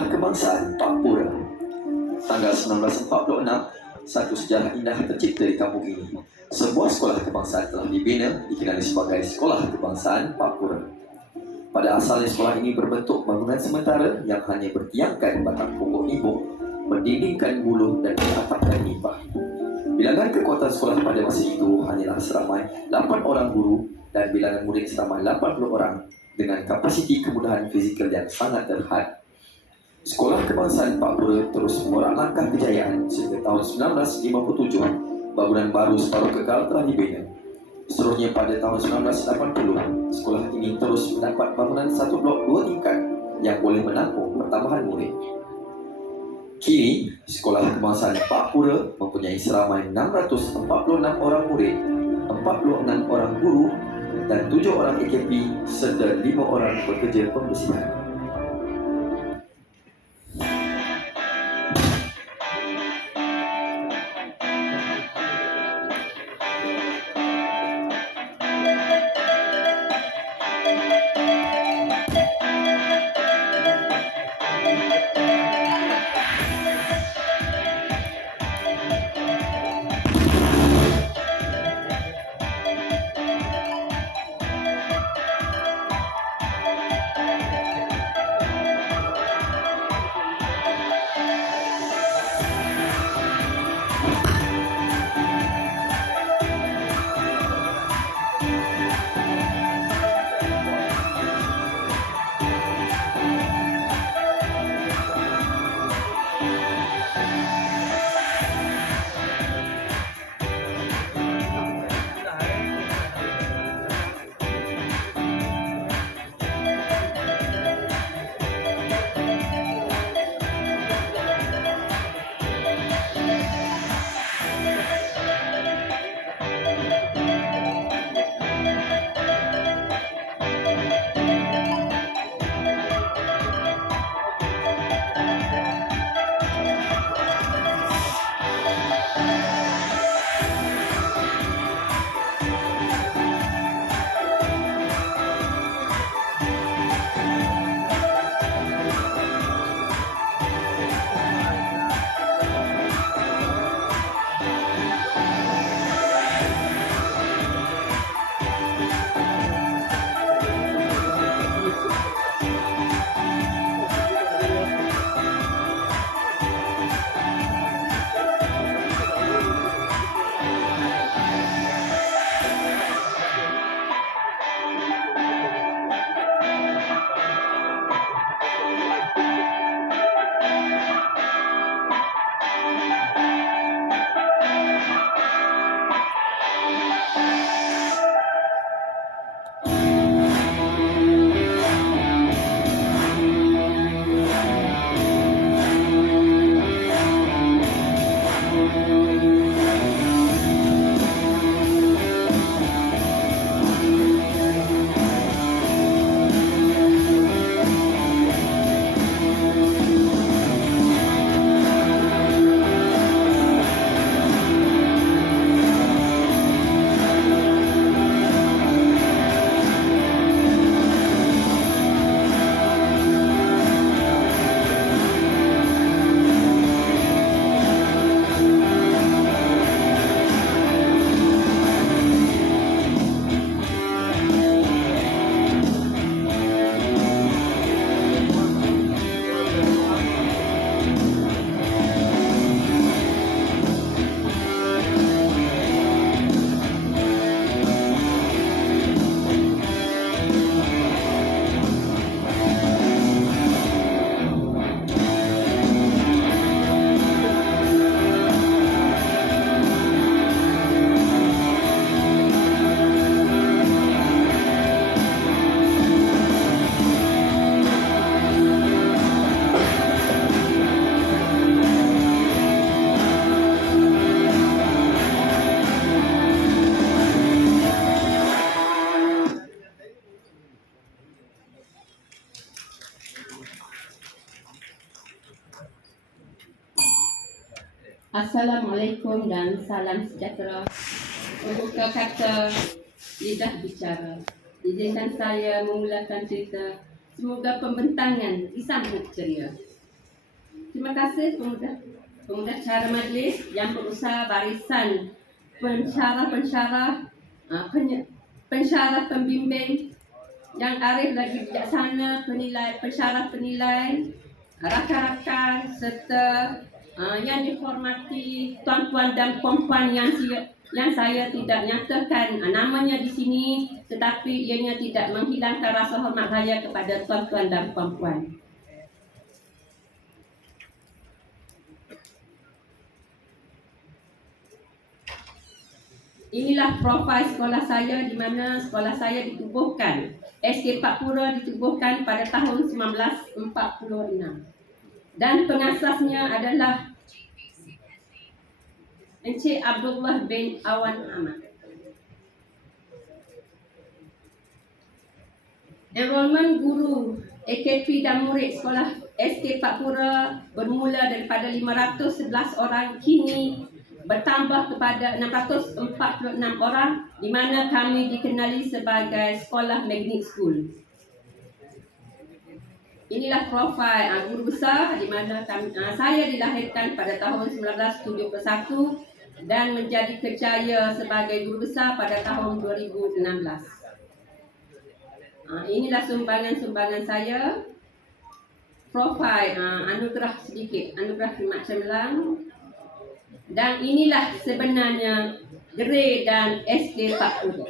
Sekolah Kebangsaan Pakpura. Tanggal 1946, satu sejarah indah tercipta di kampung ini. Sebuah sekolah kebangsaan telah dibina, dikenali sebagai Sekolah Kebangsaan Pakpura. Pada asalnya sekolah ini berbentuk bangunan sementara yang hanya bertiangkan batang pokok nimbuk, berdindingkan buluh dan beratapkan nipah. Bilangan kekuatan sekolah pada masa itu hanyalah seramai 8 orang guru dan bilangan murid seramai 80 orang dengan kapasiti kemudahan fizikal yang sangat terhad. Sekolah Kebangsaan Pakpura terus mengorak langkah kejayaan sehingga tahun 1957 bangunan baru separuh kekal telah dibina. Seterusnya pada tahun 1980, sekolah ini terus mendapat bangunan satu blok 2 tingkat yang boleh menampung pertambahan murid. Kini, Sekolah Kebangsaan Pakpura mempunyai seramai 646 orang murid, 46 orang guru dan 7 orang AKP serta 5 orang pekerja pembersihan. Assalamualaikum dan salam sejahtera. Membuka kata lidah bicara. Izinkan saya memulakan cerita. Semoga pembentangan disambut ceria. Terima kasih pemuda cara majlis yang berusaha barisan pensyarah-pensyarah, pensyarah pembimbing yang arif lagi bijaksana, pensyarah-penilai, rakan-rakan serta yang dihormati tuan-tuan dan puan-puan yang saya tidak nyatakan namanya di sini, tetapi ianya tidak menghilangkan rasa hormat saya kepada tuan-tuan dan puan-puan. Inilah profil sekolah saya, di mana sekolah saya ditubuhkan. SK Pakpura ditubuhkan pada tahun 1946. Dan pengasasnya adalah Encik Abdullah bin Awan Ahmad. Enrolment guru, AKP dan murid sekolah SK Pakpura bermula daripada 511 orang, kini bertambah kepada 646 orang, di mana kami dikenali sebagai sekolah magnet school. Inilah profil guru besar, di mana saya dilahirkan pada tahun 1971 dan menjadi kerjaya sebagai guru besar pada tahun 2016. Inilah sumbangan-sumbangan saya. Profil anugerah sedikit, anugerah khidmat cemerlang. Dan inilah sebenarnya grade dan SK Pakpura.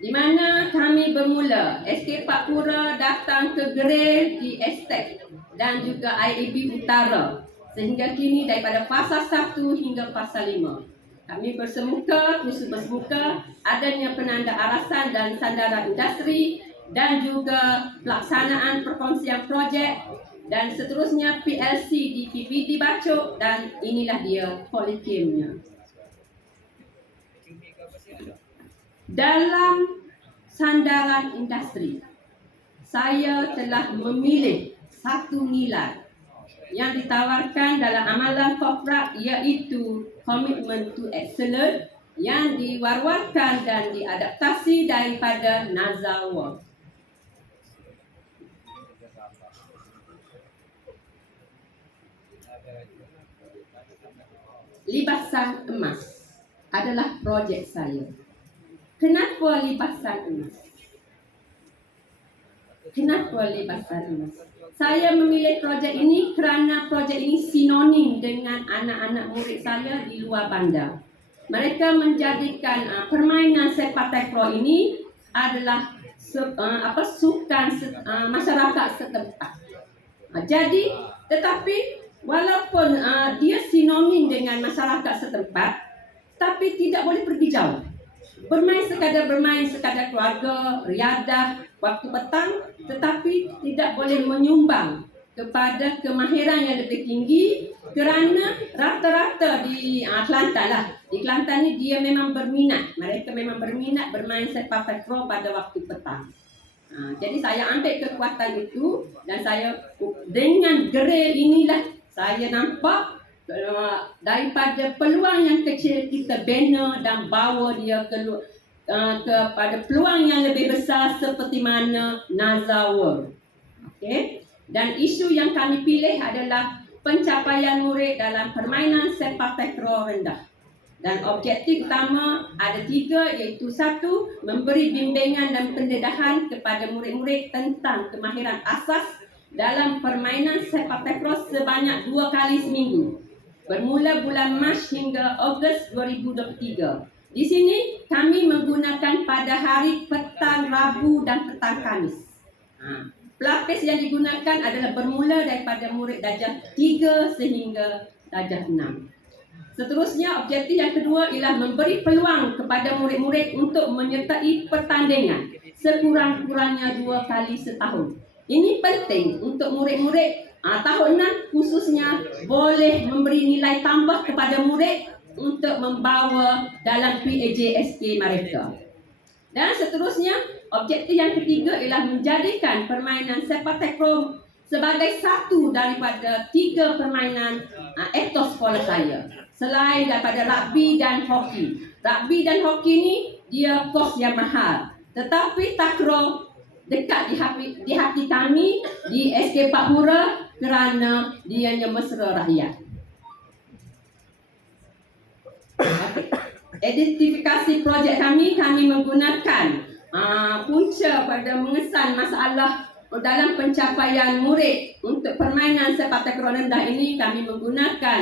Di mana kami bermula, SK Pakpura datang ke grade di Estek dan juga IAB Utara, sehingga kini daripada fasa 1 hingga fasa 5. Kami bersemuka, khusus bersemuka, adanya penanda arasan dan sandaran industri dan juga pelaksanaan perkongsian projek dan seterusnya PLC di PPD Bacok, dan inilah dia polikimnya. Dalam sandaran industri, saya telah memilih satu nilai yang ditawarkan dalam amalan korporat, iaitu Commitment to Excellence, yang diwar-warkan dan diadaptasi daripada Nazawa. Libasan emas adalah projek saya. Kenapa libasan emas? Kenapa libasan emas? Saya memilih projek ini kerana projek ini sinonim dengan anak-anak murid saya di luar bandar. Mereka menjadikan permainan sepak takraw ini adalah sukan masyarakat setempat. Jadi, tetapi walaupun dia sinonim dengan masyarakat setempat, tapi tidak boleh pergi jauh. Bermain sekadar keluarga, riadah, waktu petang, tetapi tidak boleh menyumbang kepada kemahiran yang lebih tinggi, kerana rata-rata di Kelantan lah. Di Kelantan ni dia memang berminat. Mereka memang berminat bermain sepak takraw pada waktu petang. Jadi saya ambil kekuatan itu dan saya dengan grade inilah saya nampak daripada peluang yang kecil kita bina dan bawa dia kepada peluang yang lebih besar seperti mana Nazawa. Okey. Dan isu yang kami pilih adalah pencapaian murid dalam permainan sepak takraw rendah. Dan objektif utama ada 3, iaitu 1, memberi bimbingan dan pendedahan kepada murid-murid tentang kemahiran asas dalam permainan sepak takraw sebanyak 2 kali seminggu, bermula bulan Mac hingga Ogos 2023. Di sini kami menggunakan pada hari petang Rabu dan petang Khamis. Pelapis yang digunakan adalah bermula daripada murid darjah 3 sehingga darjah 6. Seterusnya, objektif yang kedua ialah memberi peluang kepada murid-murid untuk menyertai pertandingan sekurang-kurangnya 2 kali setahun. Ini penting untuk murid-murid tahun 6 khususnya boleh memberi nilai tambah kepada murid untuk membawa dalam PAJSK mereka. Dan seterusnya, objektif yang ketiga ialah menjadikan permainan sepak takraw sebagai satu daripada 3 permainan etos sekolah saya. Selain daripada rugby dan hoki. Rugby dan hoki ni dia kos yang mahal. Tetapi takraw dekat di hati kami di SK Pak Pura kerana dianya mesra rakyat. Okay. Identifikasi projek kami menggunakan punca pada mengesan masalah dalam pencapaian murid untuk permainan sepak takraw rendah ini. Kami menggunakan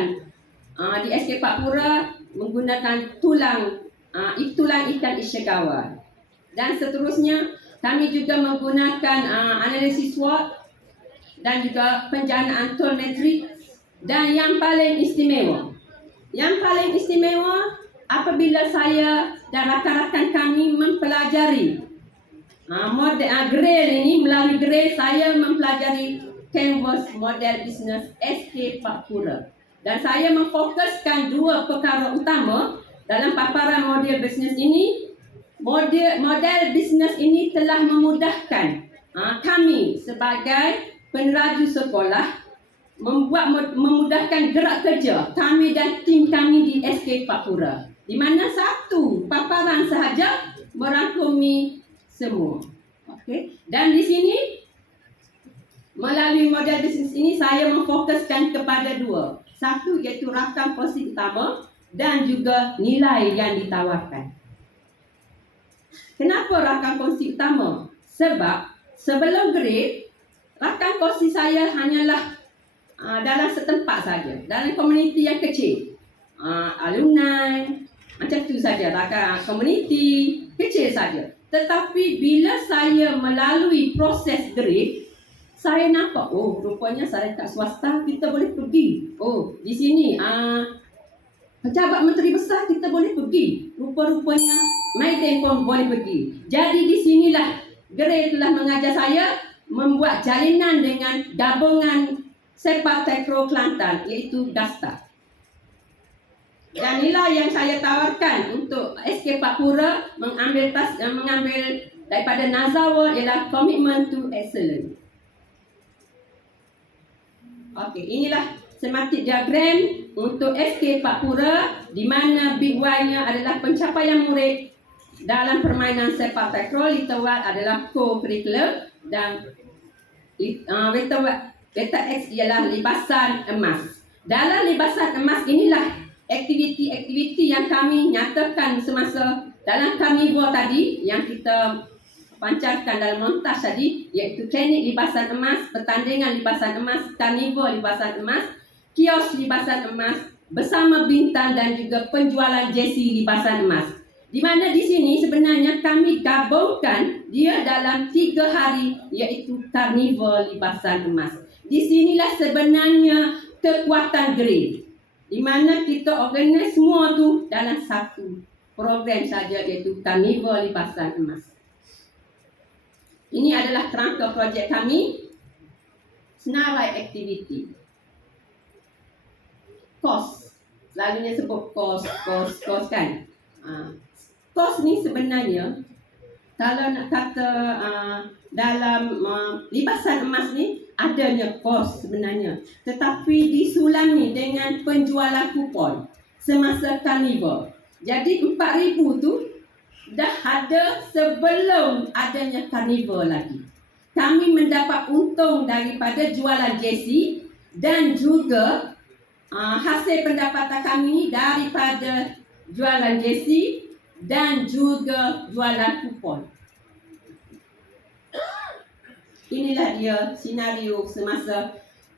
di SK Pak Pura menggunakan tulang ikan isyakawa, dan seterusnya kami juga menggunakan analisis SWOT dan juga penjanaan tone metrik. Dan yang paling istimewa apabila saya dan rakan-rakan kami mempelajari Grail ini, melalui Grail saya mempelajari Canvas model bisnes SK Pak Pura, dan saya memfokuskan dua perkara utama dalam paparan model bisnes ini. Model bisnes ini telah memudahkan kami sebagai peneraju sekolah, memudahkan gerak kerja kami dan tim kami di SK Pak Pura, di mana satu paparan sahaja merangkumi semua. Okey. Dan di sini melalui model bisnes ini saya memfokuskan kepada dua. Satu iaitu rakam kongsi utama dan juga nilai yang ditawarkan. Kenapa rakam kongsi utama? Sebab sebelum grade, rakam kongsi saya hanyalah dalam setempat saja, dalam komuniti yang kecil, alumni, macam tu saja, rakam komuniti kecil saja. Tetapi bila saya melalui proses grade, saya nampak, oh rupanya syarikat swasta kita boleh pergi. Oh di sini pejabat menteri besar kita boleh pergi. Rupa-rupanya Maiden pun boleh pergi. Jadi di sinilah Grey telah mengajar saya membuat jalinan dengan gabungan sepak takraw Kelantan, iaitu Gasta. Dan nilai yang saya tawarkan untuk SK Pak Pura mengambil daripada Nazawa ialah commitment to excellence. Okey, inilah schematic diagram untuk SK Pak Pura, di mana Big Y-nya adalah pencapaian murid dalam permainan sepak takraw. Litawat adalah co-curricular dan Beta X ialah libasan emas. Dalam libasan emas inilah aktiviti-aktiviti yang kami nyatakan semasa dalam Carnival tadi yang kita pancarkan dalam montas tadi, iaitu klinik libasan emas, pertandingan libasan emas, Carnival libasan emas, kios libasan emas bersama bintang dan juga penjualan jersey libasan emas. Di mana di sini sebenarnya kami gabungkan dia dalam 3 hari, iaitu Carnival libasan emas. Di sinilah sebenarnya kekuatan Grey, di mana kita organize semua tu dalam satu program saja, iaitu Carnival libasan emas. Ini adalah kerangka projek kami. Senarai aktiviti. Kos. Selalunya sebut kos kan. Kos ni sebenarnya kalau nak kata dalam libasan emas ni adanya kos sebenarnya, tetapi disulami dengan penjualan kupon semasa Carnival. Jadi 4,000 tu dah ada sebelum adanya Carnival lagi. Kami mendapat untung daripada jualan jersey dan juga hasil pendapatan kami daripada jualan jersey dan juga jualan kupon. Inilah dia senario semasa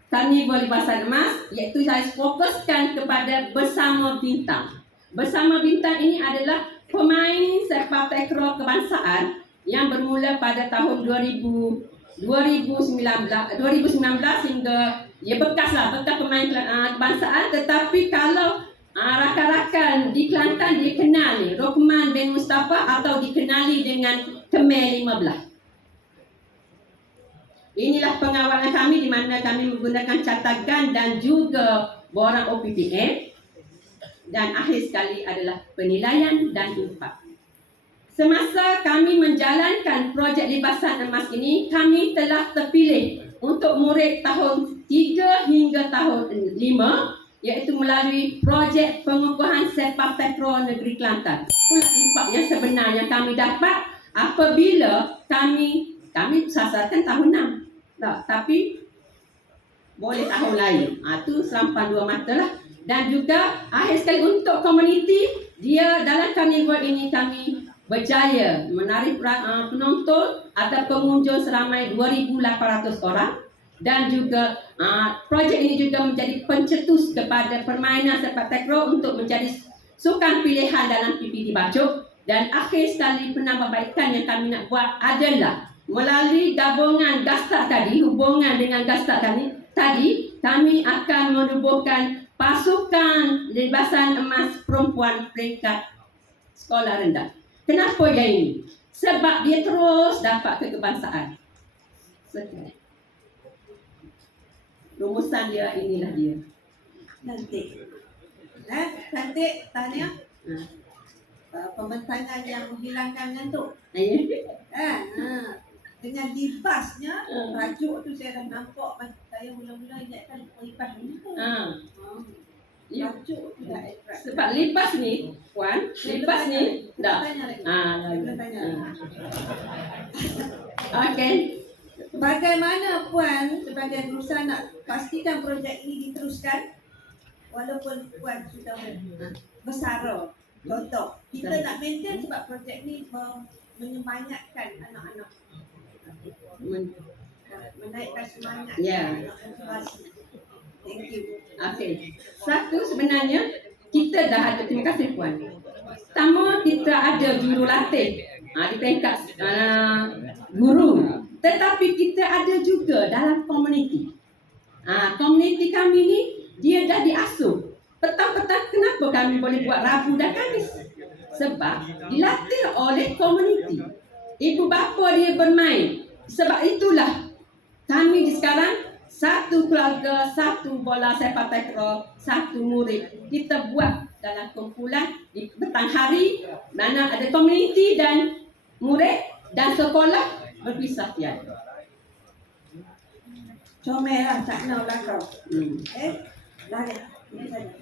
Carnival libasan emas, iaitu saya fokuskan kepada bersama bintang. Bersama bintang ini adalah pemain sepak takraw kebangsaan yang bermula pada tahun 2019 hingga bekas pemain kebangsaan. Tetapi kalau rakan-rakan di Kelantan dikenal ni Rokman bin Mustafa atau dikenali dengan Khmer 15. Inilah pengawalan kami, di mana kami menggunakan catakan dan juga borang OPPM. Dan akhir sekali adalah penilaian dan impak. Semasa kami menjalankan projek libasan emas ini, kami telah terpilih untuk murid tahun 3 hingga tahun 5, iaitu melalui projek pengukuhan sepak takraw negeri Kelantan. Itulah impak yang sebenarnya kami dapat apabila kami kami sasarkan tahun 6. Tak, tapi boleh tahun lain. Tu serampan 2 mata lah. Dan juga akhir sekali untuk komuniti, dia dalam karnival ini kami berjaya menarik penonton atau pengunjung seramai 2,800 orang. Dan juga projek ini juga menjadi pencetus kepada permainan sepak takraw untuk menjadi sukan pilihan dalam PPD Bacok. Dan akhir sekali penambahbaikan yang kami nak buat adalah melalui gabungan Gastak tadi, hubungan dengan Gastak tadi kami akan menubuhkan pasukan libasan emas perempuan peringkat sekolah rendah. Kenapa dia ini? Sebab dia terus dapat kekebangsaan. Sekian. Rumusan dia inilah dia. Cantik. Cantik, tanya. Pembentangan yang menghilangkan ngantuk. Dengan libasnya, rajuk tu saya dah nampak. Saya mula-mula ingatkan libas ni tu. Rajuk tu dah attract. Sebab libas ni, Puan, libas ni dah. Saya tanya. Okey. Bagaimana Puan sebagai berusaha nak pastikan projek ini diteruskan walaupun Puan sudah bersara? Contoh, kita nak maintain sebab projek ni menyemangatkan anak-anak, menaikkan semangat anak motivasi. Thank you. Okey. Satu, sebenarnya kita dah ada, terima kasih Puan. Pertama, kita ada jurulatih di peringkat guru. Tetapi kita ada juga dalam komuniti. Komuniti kami ni dia dah diasuh. Petang-petang kenapa kami boleh buat Rabu dan Khamis? Sebab dilatih oleh komuniti. Ibu bapa dia bermain. Sebab itulah kami di sekarang satu keluarga, satu bola sepak takraw, satu murid. Kita buat dalam kumpulan di petang hari mana ada komuniti dan murid dan sekolah berpisah tiada. Comel lah, tak nak belakang. Lari. Ini saja.